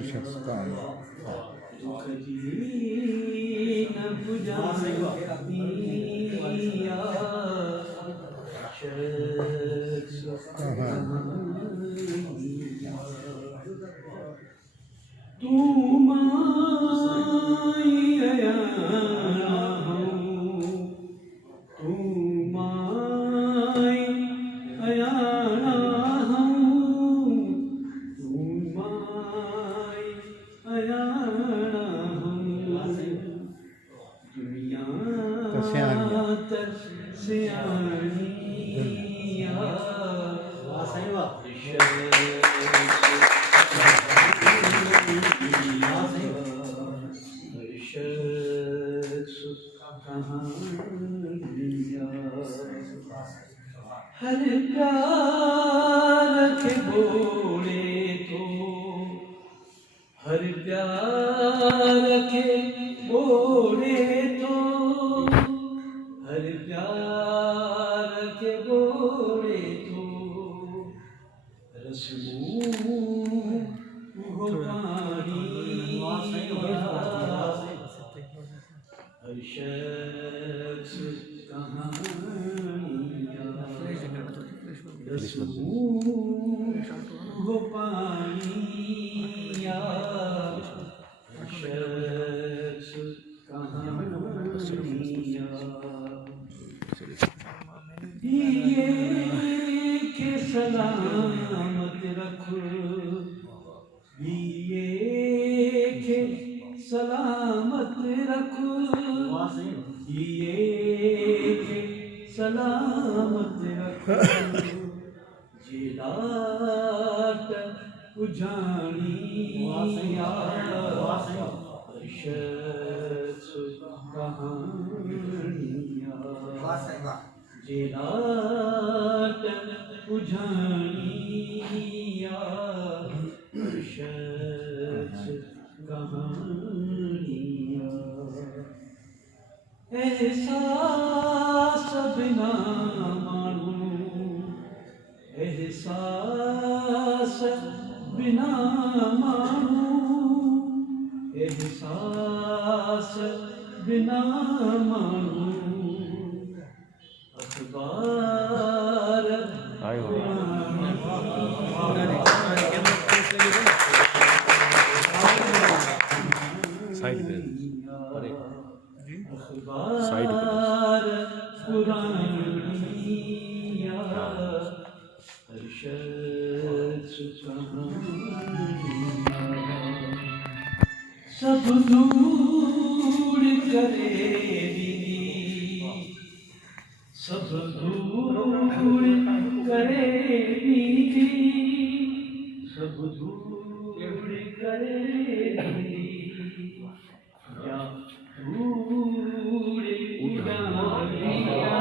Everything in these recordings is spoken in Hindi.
दर्शक काम हर प्यार के बोले तो हर प्यार के बोले तो हर प्यार के बोले तो रस्मों हो पानी हर शख्स हो पानिया शख्स कहानिया दिए के सलामत रखो दिए के सलामत रखो दिए के सलामत रखो जिलाट उजानिया शख्स कहानिया जिलाट उजानिया शख्स कहानिया एहसास बिना एहसास बिना मानू एहसास बिना मानू अखबार अखबार पुरानिया सब दूर करे दीदी सब दूर करे दीदी सब दूर करे दीदी या दूर उड़ानिया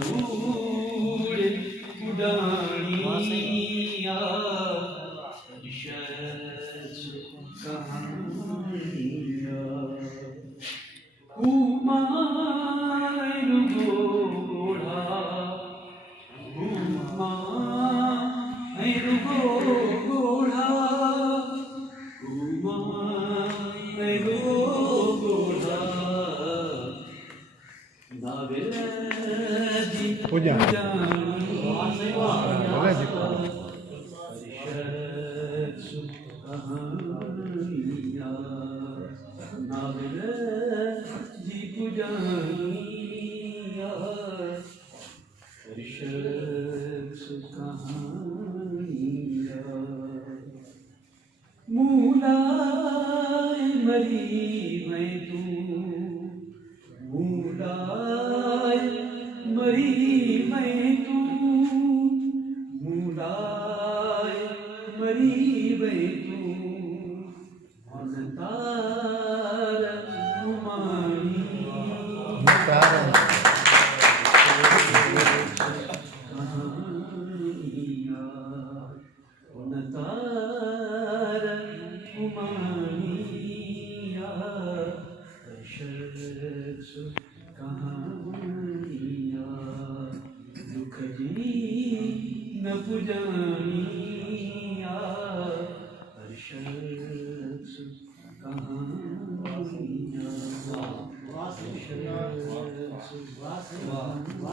दूर उड़ानिया शख्स कहानिया उमार गोढ़ा उमार गोढ़ा उमार गोढ़ा पूजा मूलाए मरी मैं तू मूलाए मरी मैं तू मूलाए मरी मैं तू अनतार कुमारी कहानिया पुजानिया हर्षत कहानिया